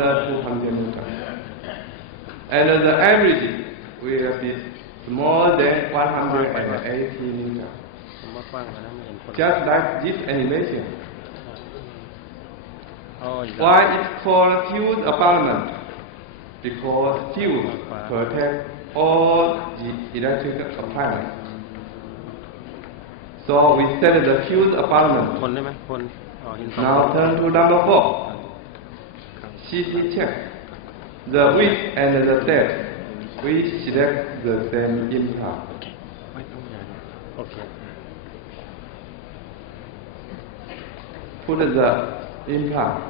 under 200 meters. And the average will be more than 180 meters. Just like this animation. Why it's called fuse abutment? Because fuse protect all the electrical appliances. So we set the fuse abutment. Now turn to number 4. CT check. The width and the depth. We select the same implant. Put the implant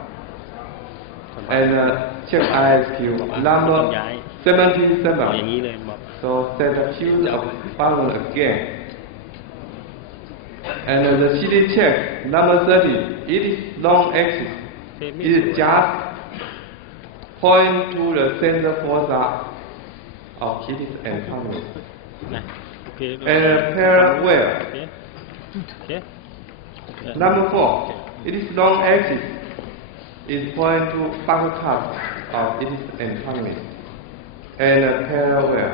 and check ISQ number 77. So set the fuse abutment again. And the CT check number 30. It is long axis. It is just point to the center fossa of kids and families. And parallel. Number 4. It is long axis. It point to buccal cup of kids and families. And parallel.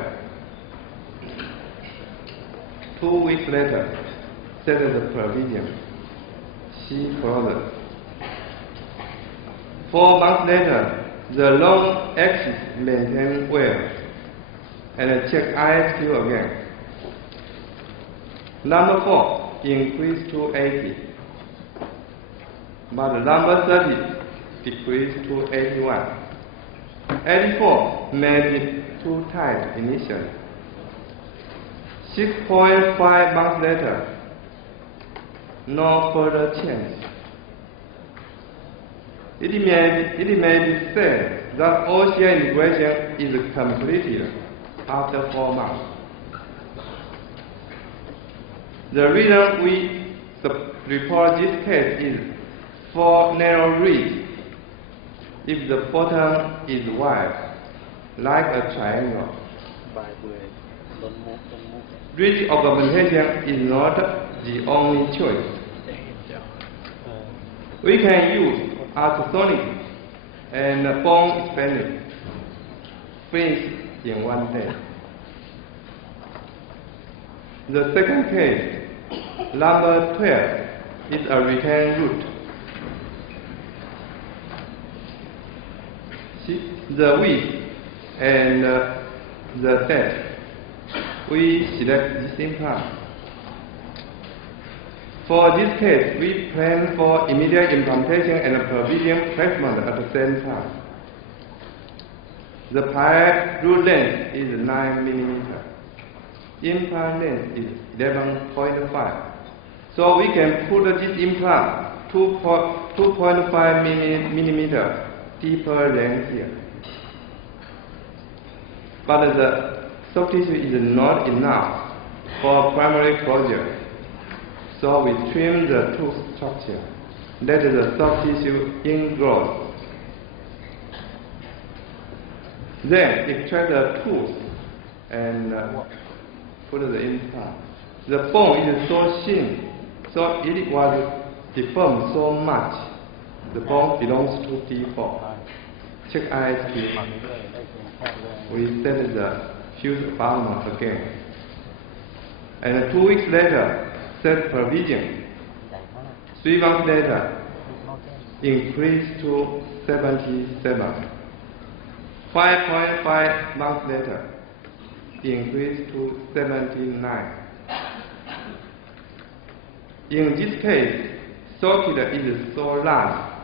2 weeks later, set the provision. See further. 4 months later, the long axis maintained well. And check ISQ again. Number 4 increased to 80. But number 30 decreased to 81. 84 made it too tight initially. 6.5 months later, no further change. It may be said that OCI integration is completed after 4 months. The reason we report this case is for narrow ridge. If the bottom is wide, like a triangle, ridge augmentation is not the only choice. We can use ultrasonic and bone expanding, finished in 1 day. The second case, number 12, is a retained root. See the width and the depth. We select this implant. For this case, we plan for immediate implantation and provision placement at the same time. The plied root length is 9 mm. Implant length is 11.5. So we can put this implant 2.5 mm deeper than here. But the soft tissue is not enough for primary closure. So we trim the tooth structure, let the soft tissue ingrow. Then extract the tooth and put the implant. The bone is so thin, so it was deformed so much. The bone belongs to D4. Check ISQ. We set the fuse abutment again. And 2 weeks later, set provision. 3 months later, increased to 77. 5.5 months later, increased to 79. In this case, socket is so large.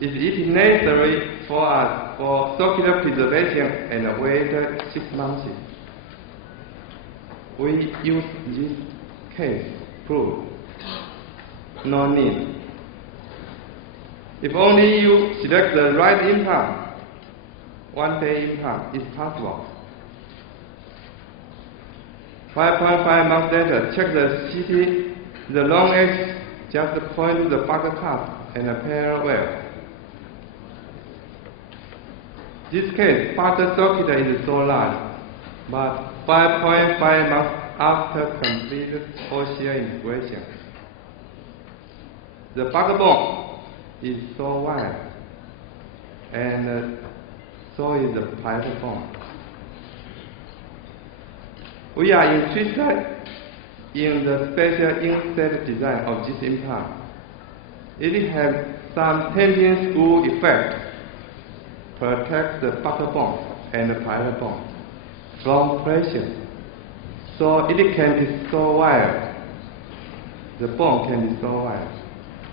It is necessary for us for socket preservation and wait 6 months. We use this case proof. No need. If only you select the right implant, 1 day implant is possible. 5.5 months later, check the CT. The long edge just point to the buccal cup and a parallel. This case, partial socket is so large, but 5.5 months after completed OCI integration, the buccal bone is so wide. and so is the parietal bone. We are interested in the special inset design of this implant. It has some tamping screw effect, protect the buccal bone and the parietal bone from pressure, so it can dissolve wire. The bone can dissolve wire.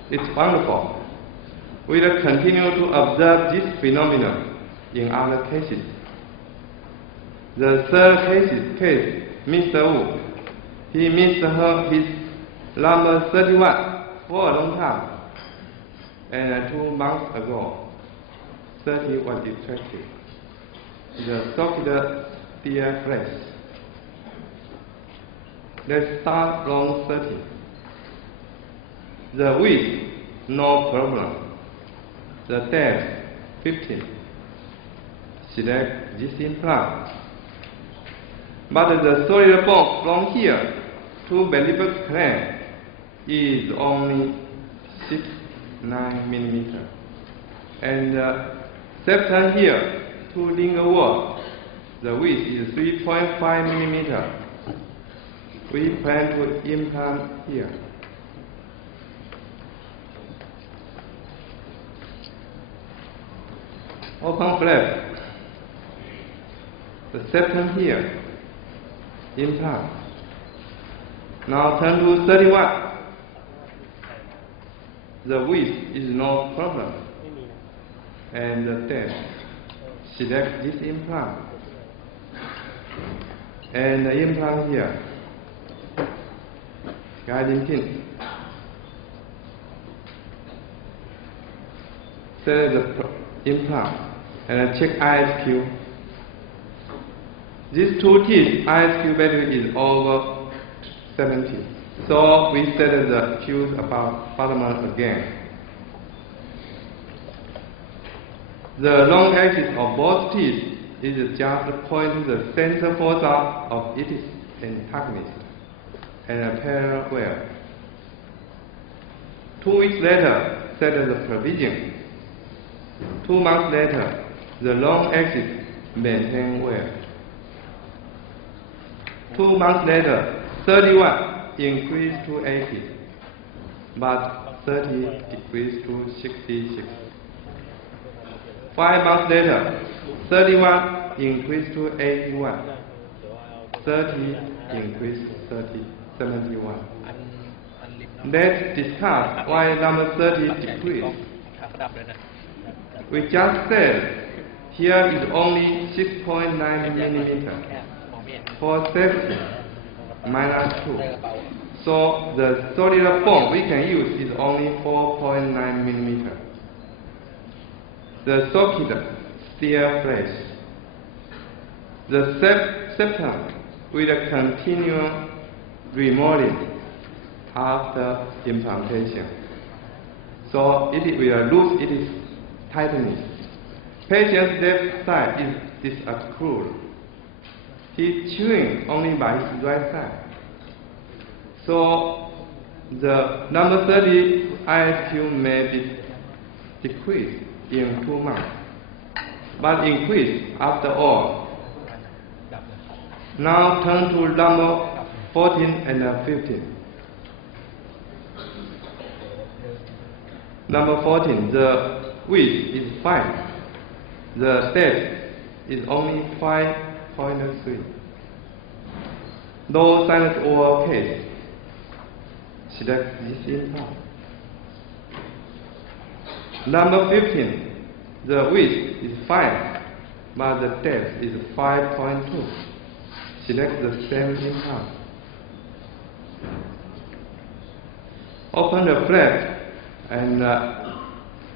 It's wonderful. We will continue to observe this phenomenon in other cases. The third case, Mr. Wu, he missed his number 31 for a long time, and 2 months ago, 30 was extracted. The socket still fresh. Let's start from 30. The width, no problem. The depth, 15. Select this implant. But the solid bone from here to mandible clamp is only 6.9 millimeter, and septum here to lingual wall, the width is 3.5 millimeter. We plan to implant here. Open flap. The septum here. Implant. Now turn to 31. The width is no problem. And the depth. Select this implant. And the implant here. Guiding pin. Select the implant and check ISQ. These two teeth, ISQ value is over 70. So we set the Q's above bottom again. The long axis of both teeth is just pointing to the center fossa of its antagonist and a parallel wear. 2 weeks later, set the provision. 2 months later, the long axis maintain wear. 2 months later, 31 increased to 80, but 30 decreased to 66. 5 months later, 31 increased to 81, 30 increased to 71. Let's discuss why number 30 decreased. We just said here is only 6.9 millimeter. For safety, -2. So the solid bone we can use is only 4.9 millimeter. The socket still fresh. The septum will continue remodeling after implantation, so it will lose its tightness. Patient's left side is disaccrued. He's chewing only by his right side. So the number 30 ISQ may be decreased in 2 months, but increase after all. Now turn to number 14 and 15. Number 14, the width is 5. The depth is only 5.3. No sinus or case. Select this implant. Number 15, the width is 5, but the depth is 5.2. Select the same implant. Open the flap and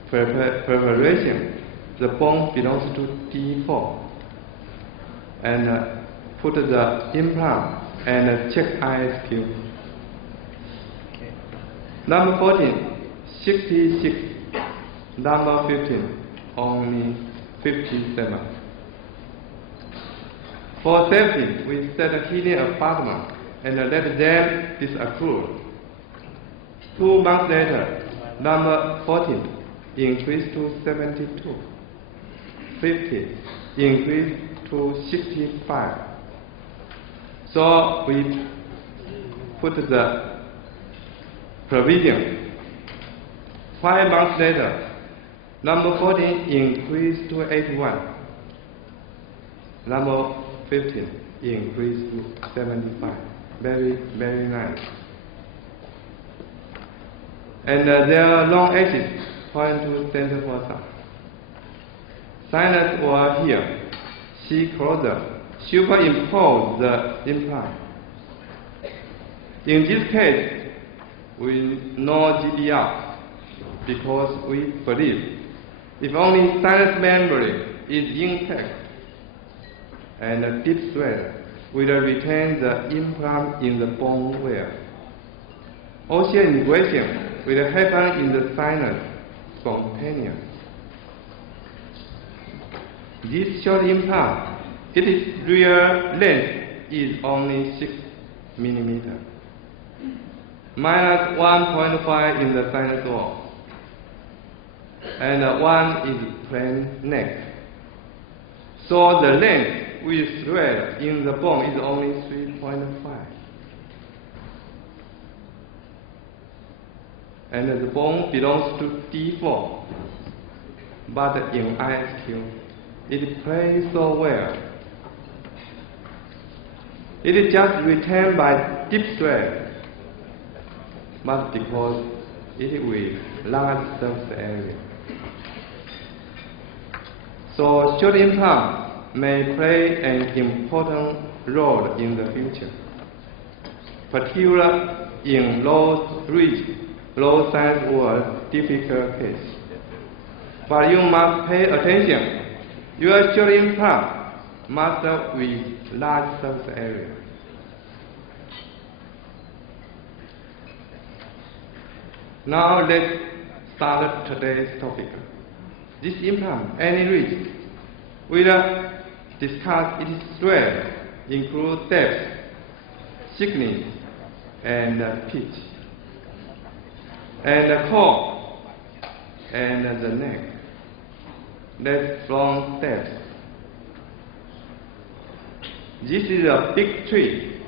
preparation. The bone belongs to D4. And put the implant and check ISQ. Number 14, 66. Number 15, only 57. For safety, we set a healing apartment and let them disaccrue. 2 months later, number 14 increased to 72. 50, increased to 65. So we put the provision. 5 months later, number 14 increased to 81. Number 15 increased to 75. Very, very nice. And their long axis point to center fossa. Sinus were here. See closer. Superimpose the implant. In this case, we know GDR because we believe if only sinus membrane is intact and a deep swell will retain the implant in the bone well. Ocean integration will happen in the sinus spontaneous. This short implant, its real length is only 6 millimeters, minus 1.5 in the sinus wall, and 1 is plain neck. So the length with thread in the bone is only 3.5. And the bone belongs to D4, but in ISQ, it plays so well. It is just retained by deep thread, but because it will large surface area. So short implant may play an important role in the future, particularly in low risk, low size or difficult case. But you must pay attention. Your short implant must have with large surface area. Now let's start today's topic. This implant, AnyRidge, will discuss its strength, include depth, thickness, and pitch, and the core, and the neck. Let's from depth. This is a big tree.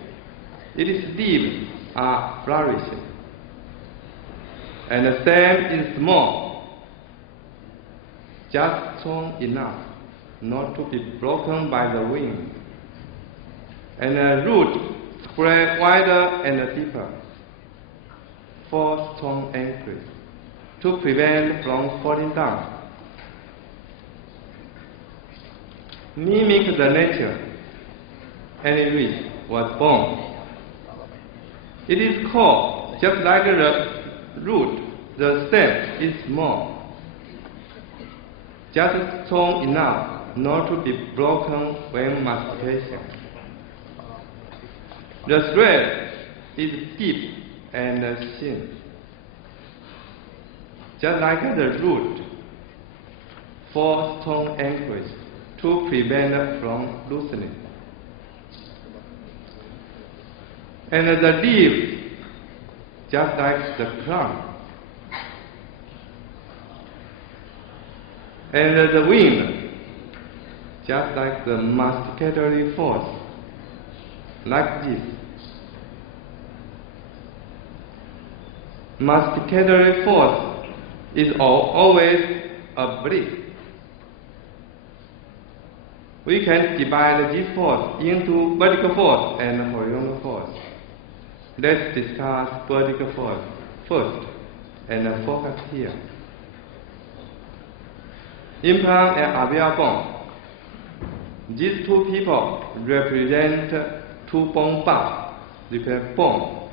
Its leaves are flourishing, and the stem is small, just strong enough not to be broken by the wind, and the root spread wider and deeper for strong anchors to prevent from falling down. Mimic the nature AnyRidge was born. It is called just like the root, the stem is small, just strong enough not to be broken when mastication. The thread is deep and thin, just like the root, for strong anchorage to prevent from loosening. And the leaf, just like the crown. And the wing, just like the masticatory force, like this. Masticatory force is always oblique. We can divide this force into vertical force and horizontal force. Let's discuss vertical force first and focus here. Implant and alveolar bone. These two people represent two bone parts, represent bone.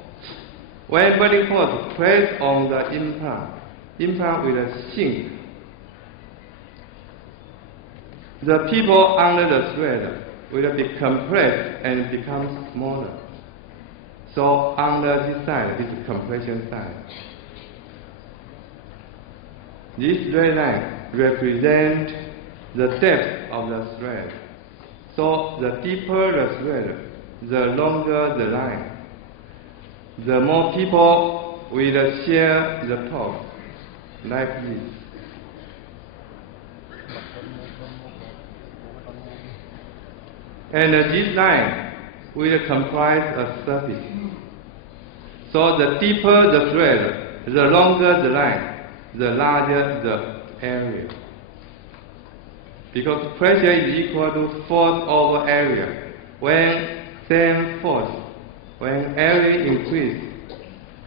When vertical force placed on the implant will sink. The people under the thread will be compressed and become smaller. So under this side is compression side. This red line represents the depth of the thread. So the deeper the thread, the longer the line. The more people will share the top, like this. And this line will comprise a surface. So the deeper the thread, the longer the line, the larger the area. Because pressure is equal to force over area. When same force, when area increases,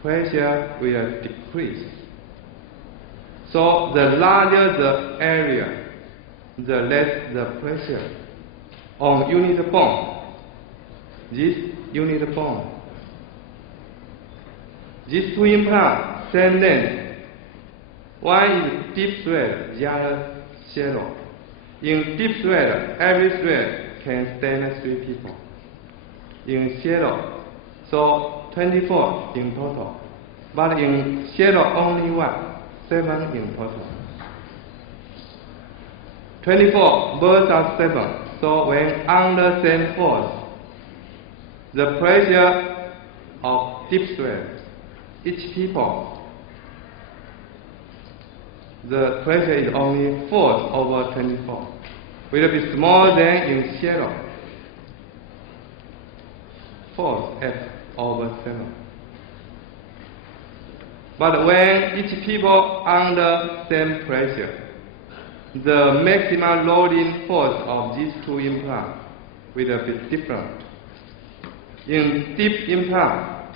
pressure will decrease. So the larger the area, the less the pressure. On unit bone, this unit bone, these two implants, same length. One is deep thread, the other shallow. In deep thread, every thread can stand 3 people. In shallow, so 24 in total. But in shallow, only 7 in total. 24 versus 7. So when under same force, the pressure of deep thread, each people, the pressure is only force over 24. Will be smaller than in shallow. Force F over 7. But when each people under same pressure, the maximum loading force of these two implants will be different. In deep implant,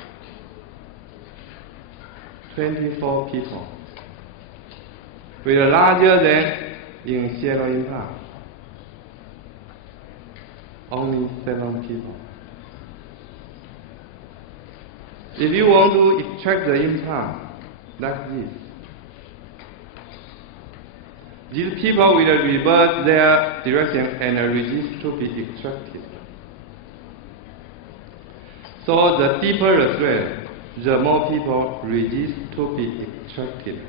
24 people, will larger than in shallow implant, only 7 people. If you want to extract the implant like this, these people will reverse their direction and resist to be extracted. So the deeper the thread, the more people resist to be extracted.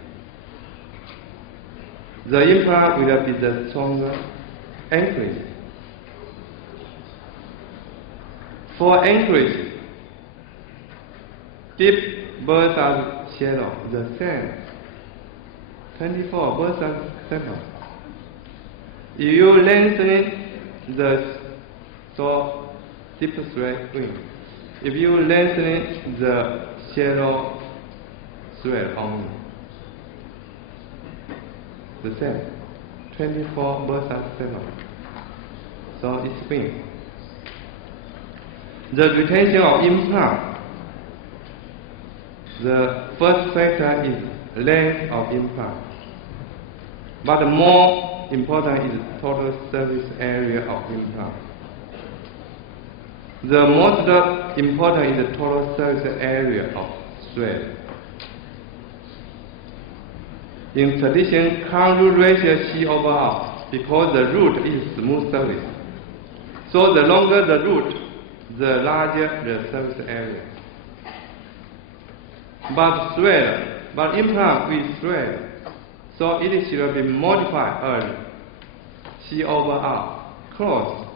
The implant will be the stronger anchorage. For anchorage, deep versus shallow, the same. 24 versus 7. If you lengthen the deep thread wing, if you lengthen the shallow thread only, the same. 24 versus 7. So it's wing. The retention of implant, the first factor is length of implant. But more important is total surface area of implant. The most important is the total surface area of thread. In tradition, crown root ratio C over R, because the root is smooth surface. So the longer the root, the larger the surface area. But implant with thread, so it should be modified as C over R, close,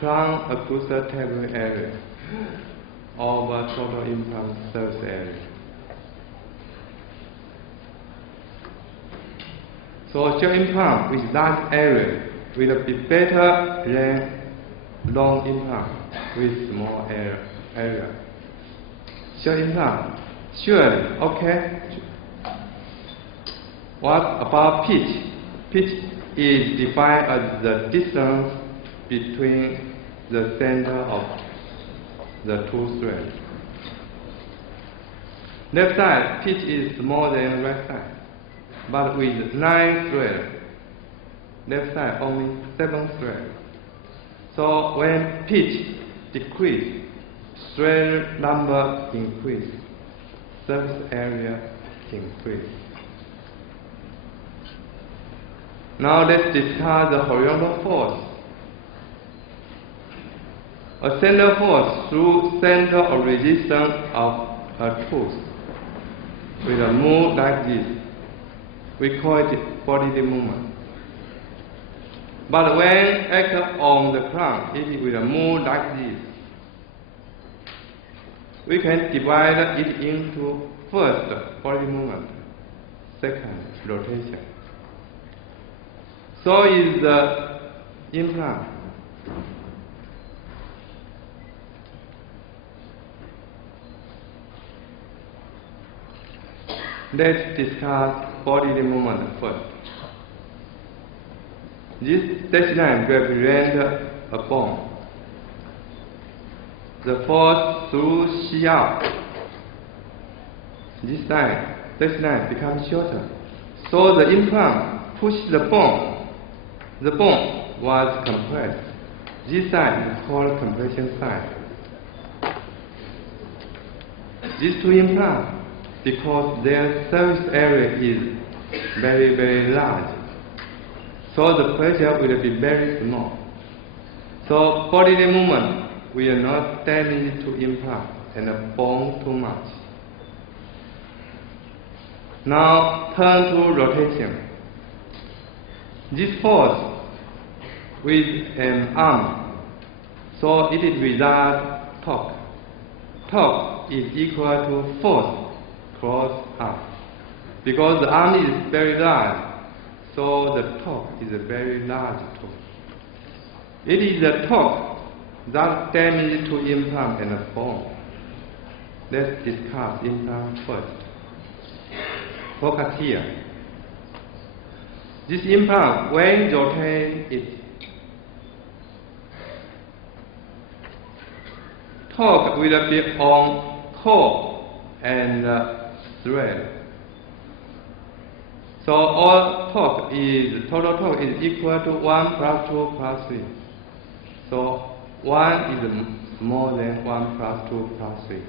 crown occlusal table area over total implant surface area. So short implant with large area will be better than long implant with small area. Short implant, surely, okay. What about pitch? Pitch is defined as the distance between the center of the two threads. Left side pitch is smaller than right side, but with 9 threads. Left side only 7 threads. So when pitch decrease, thread number increase, surface area increase. Now let's discuss the horizontal force. A center force through center of resistance of a tooth with a move like this. We call it bodily movement. But when acted on the crown, it will move like this. We can divide it into first body movement, second rotation. So is the implant. Let's discuss bodily movement first. This dashed line represents a bone. The force through Xi-out. This dashed line becomes shorter. So the implant pushes the bone. The bone was compressed. This side is called compression side. These two implants, because their surface area is very, very large, so the pressure will be very small. So bodily movement will not damage to implant and the bone too much. Now turn to rotation. This force with an arm, so it is without torque. Torque is equal to force cross arm. Because the arm is very large, so the torque is a very large torque. It is the torque that damages to implant and the bone. Let's discuss implant first. Focus here. This implant, when rotate it, torque will be on core and thread. So all total torque is equal to 1 plus 2 plus 3. So 1 is more than 1 plus 2 plus 3.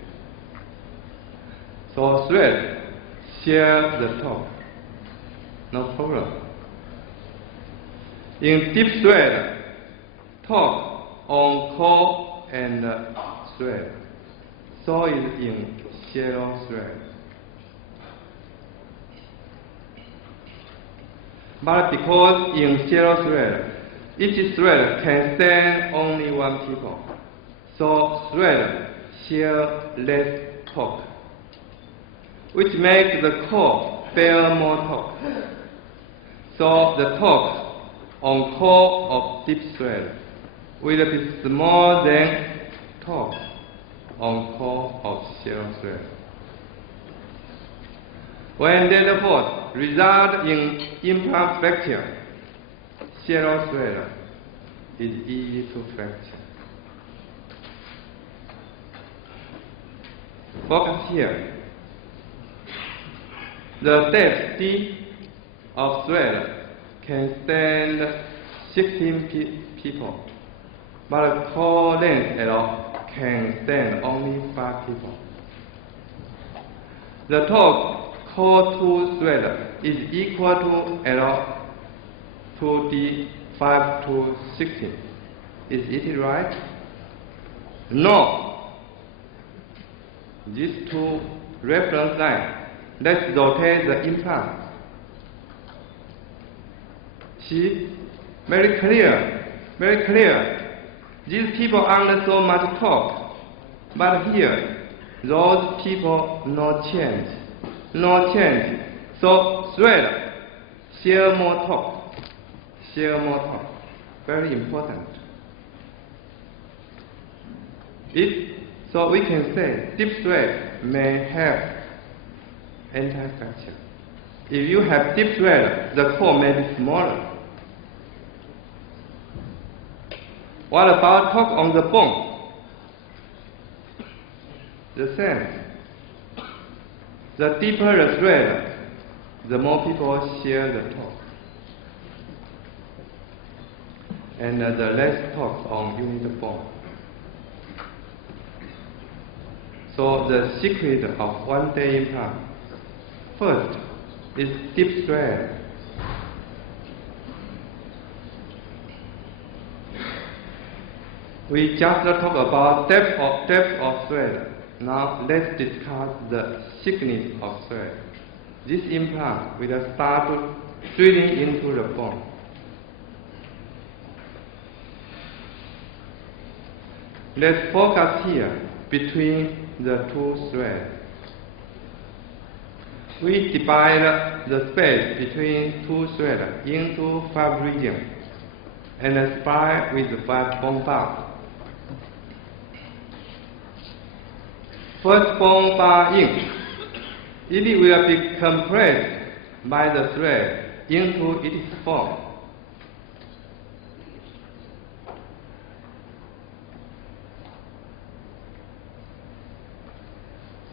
So thread share the torque, no problem. In deep thread, torque on core and thread. So is in shallow thread. But because in shallow thread, each thread can stand only one people, so thread share less torque, which makes the core bear more torque. So the torque on core of deep thread will be smaller than torque on core of shallow thread. When that force results in implant fracture, shallow thread is easy to fracture. Focus here. The depth D of thread can stand 16 people, but the core length L can stand only 5 people. The torque core to thread is equal to L to D 5 to 16. Is it right? No. These two reference lines. Let's rotate the implant. See? Very clear. Very clear. These people under so much torque. But here, those people no change. No change. So thread share more torque. Share more torque. Very important. So we can say deep thread may have anti-fracture. If you have deep thread, the core may be smaller. What about torque on the bone? The same. The deeper the thread, the more people share the torque. And the less torque on unit bone. So the secret of one-day implant, first is deep thread. We just talked about depth of thread. Now let's discuss the thickness of thread. This implant will start drilling into the bone. Let's focus here between the two threads. We divide the space between two threads into 5 regions and supply with 5 bone bars. First bone bar in, it will be compressed by the thread into its form.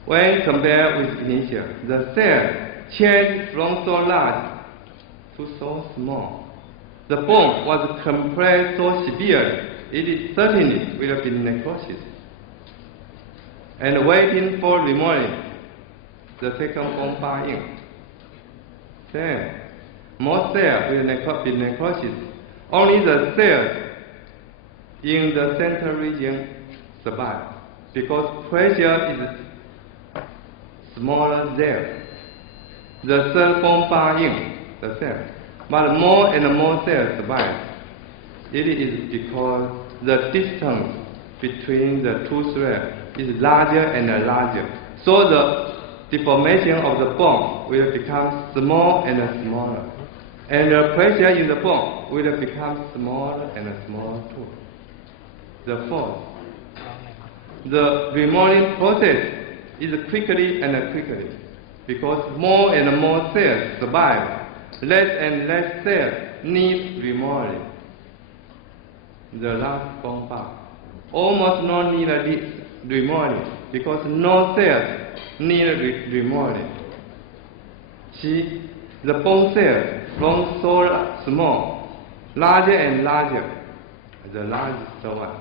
When compared with initial, the cell changed from so large to so small. The bone was compressed so severely, it is certainly will be necrosis. And waiting for remodeling, the second bone bar in. Then, more cells will be necrosis. Only the cells in the central region survive, because pressure is smaller there. The third bone bar in the cell, but more and more cells survive. It is because the distance between the two threads is larger and larger. So the deformation of the bone will become small and smaller. And the pressure in the bone will become smaller and smaller too. The fourth, the remodeling process is quickly and quickly, because more and more cells survive. Less and less cells need remodeling. The last bone bar almost no need remodeling, because no cells need remodeling. See, the bone cells from so small, larger and larger, the largest one.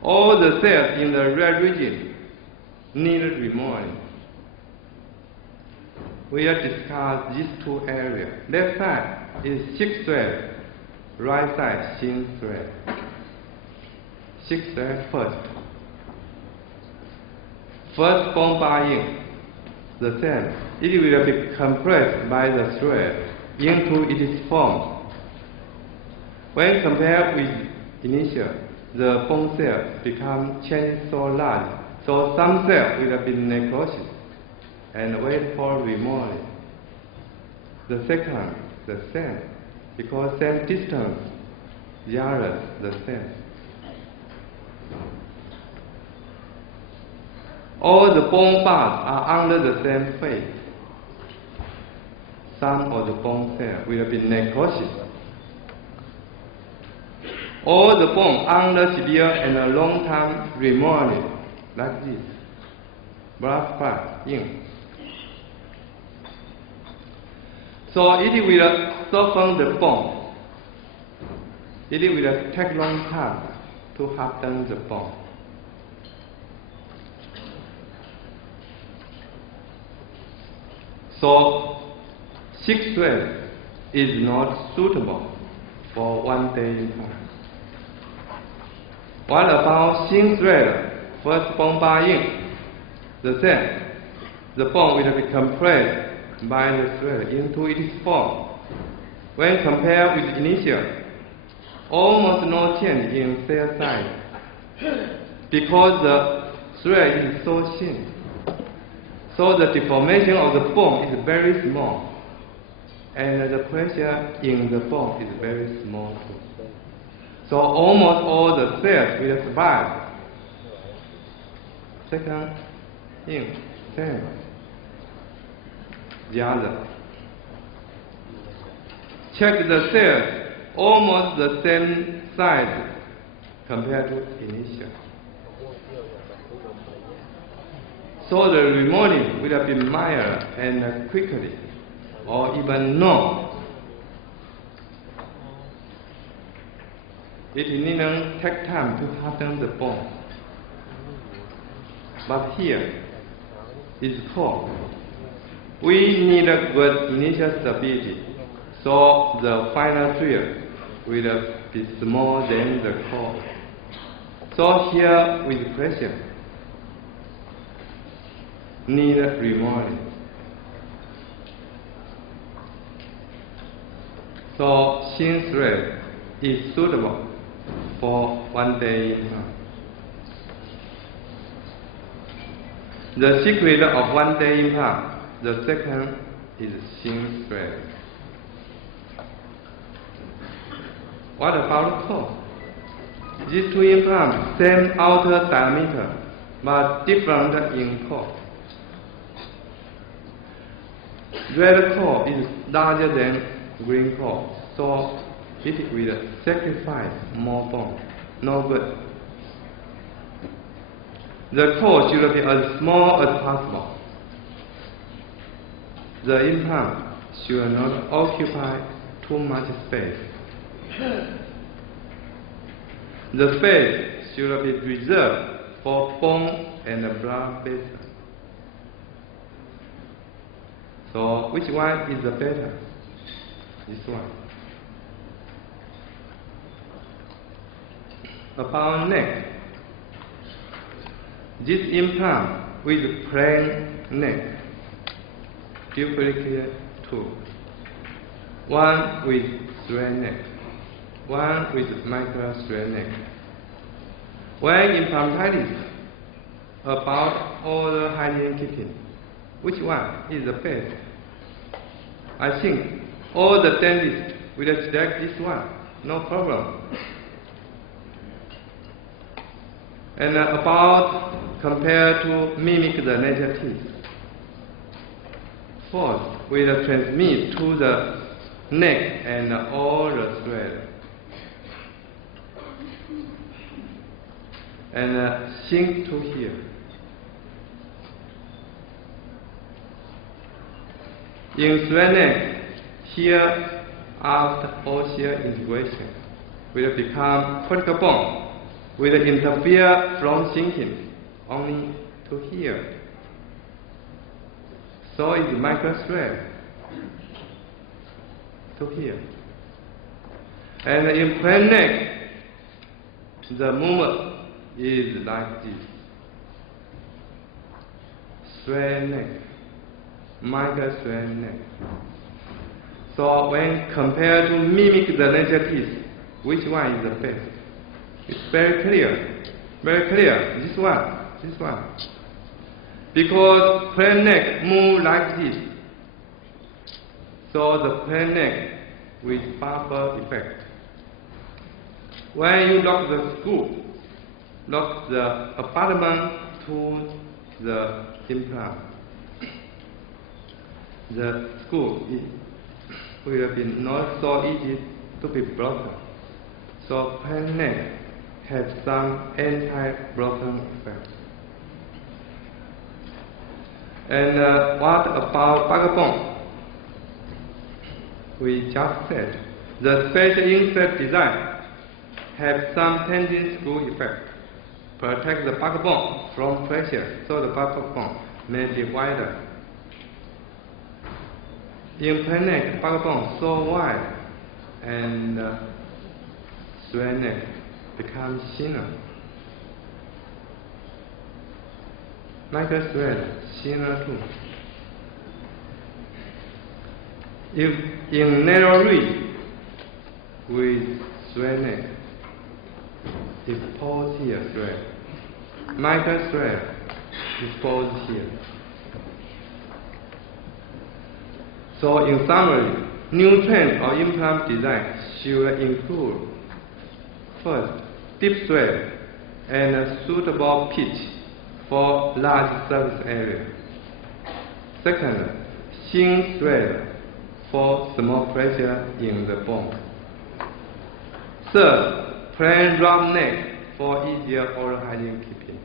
All the cells in the red region need remodeling. We will discuss these two areas. Left side is 6 threads, right side 6 threads. 6 threads first. First bone bar in, the cell, it will be compressed by the thread into its form. When compared with initial, the bone cells become changed so large, so some cells will be necrosis and wait for remodeling. The second, the same, because same distance, the others the same. All the bone bars are under the same phase. Some of the bone cells will be necrosis. All the bone under severe and long-term remodeling, like this. Blood part in. So it will soften the bone. It will take long time to harden the bone. So 6 threads is not suitable for 1 day implant. What about thin thread? First bone bar in, the same. The bone will be compressed by the thread into its form. When compared with initial, almost no change in cell size, because the thread is so thin. So the deformation of the bone is very small, and the pressure in the bone is very small too. So almost all the cells will survive. Second, in, same. The other. Check the cells, almost the same size compared to initial. So the remodeling will be mild and quickly, or even no. It needn't take time to harden the bone. But here is core. We need a good initial stability, so the final thread will be smaller than the core. So here with pressure, need remodeling. So thin thread is suitable for 1 day implant. The secret of 1 day implant, the second is thin thread. What about the core? These two implants, same outer diameter, but different in core. Red core is larger than green core, so it will sacrifice more bone. No good. The core should be as small as possible. The implant should not occupy too much space. The space should be reserved for bone and blood vessels. So, which one is the better? This one. About neck. This implant with plain neck. Duplicate two. One with straight neck. One with micro straight neck. When implantitis about oral hygiene keeping, which one is the best? I think all the dentists will select this one, no problem. And about compared to mimic the natural teeth. Force will transmit to the neck and all the thread. And sink to here. In straight neck, here after osseous integration will become cortical bone, will interfere from sinking only to here. So it's microthread to here. And in plain neck, the movement is like this. Straight neck, microthread neck. So when compared to mimic the natural teeth, which one is the best? It's very clear. Very clear. This one. Because plain neck move like this. So the plain neck with buffer effect. When you lock the screw, lock the abutment to the implant, the screw will be not so easy to be broken. So plain neck has some anti-broken effect. And what about backbone? We just said the special insert design has some tendon screw effect, protect the backbone from pressure, so the backbone may be wider. In plain neck, backbone so wide and straight neck becomes thinner. Microthread thinner too. If in narrow ridge with straight neck, expose here thread. Microthread exposed here. So in summary, new trend of implant design should include first, deep thread and a suitable pitch for large surface area. Second, thin thread for small pressure in the bone. Third, plain round neck for easier oral hygiene keeping.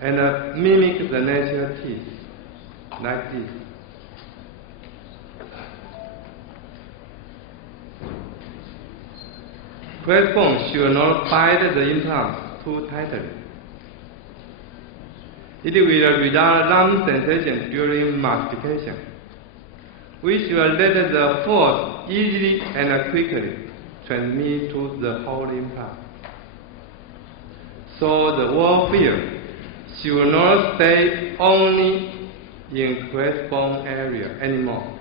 And mimic the natural teeth, like this. Breastbone should not bite the implant too tightly. It will result lump sensation during mastication. We should let the force easily and quickly transmit to the whole implant. So the wall field should not stay only in breastbone area anymore.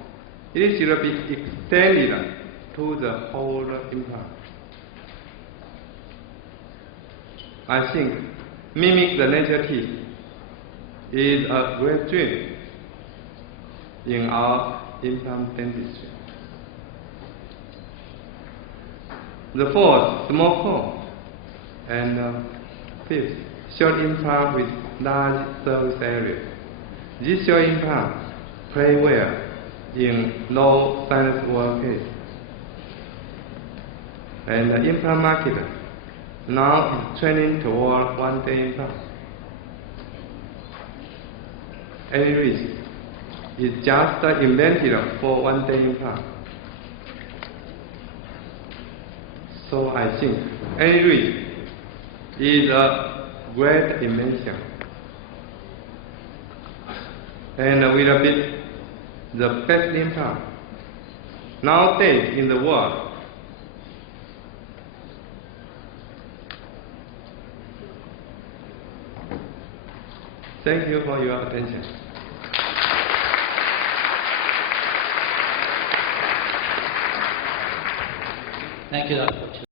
It should be extended to the whole implant. I think mimic the natural teeth is a great dream in our implant dentistry. The fourth, small pore. And fifth, short implant with large surface area. This short implant play well in low sinus wall case. And the implant market now is trending toward one-day implant. AnyRidge is just invented for one-day implant. So I think AnyRidge is a great invention. And will be the best implant nowadays in the world. Thank you for your attention. Thank you, Dr. Po Chi.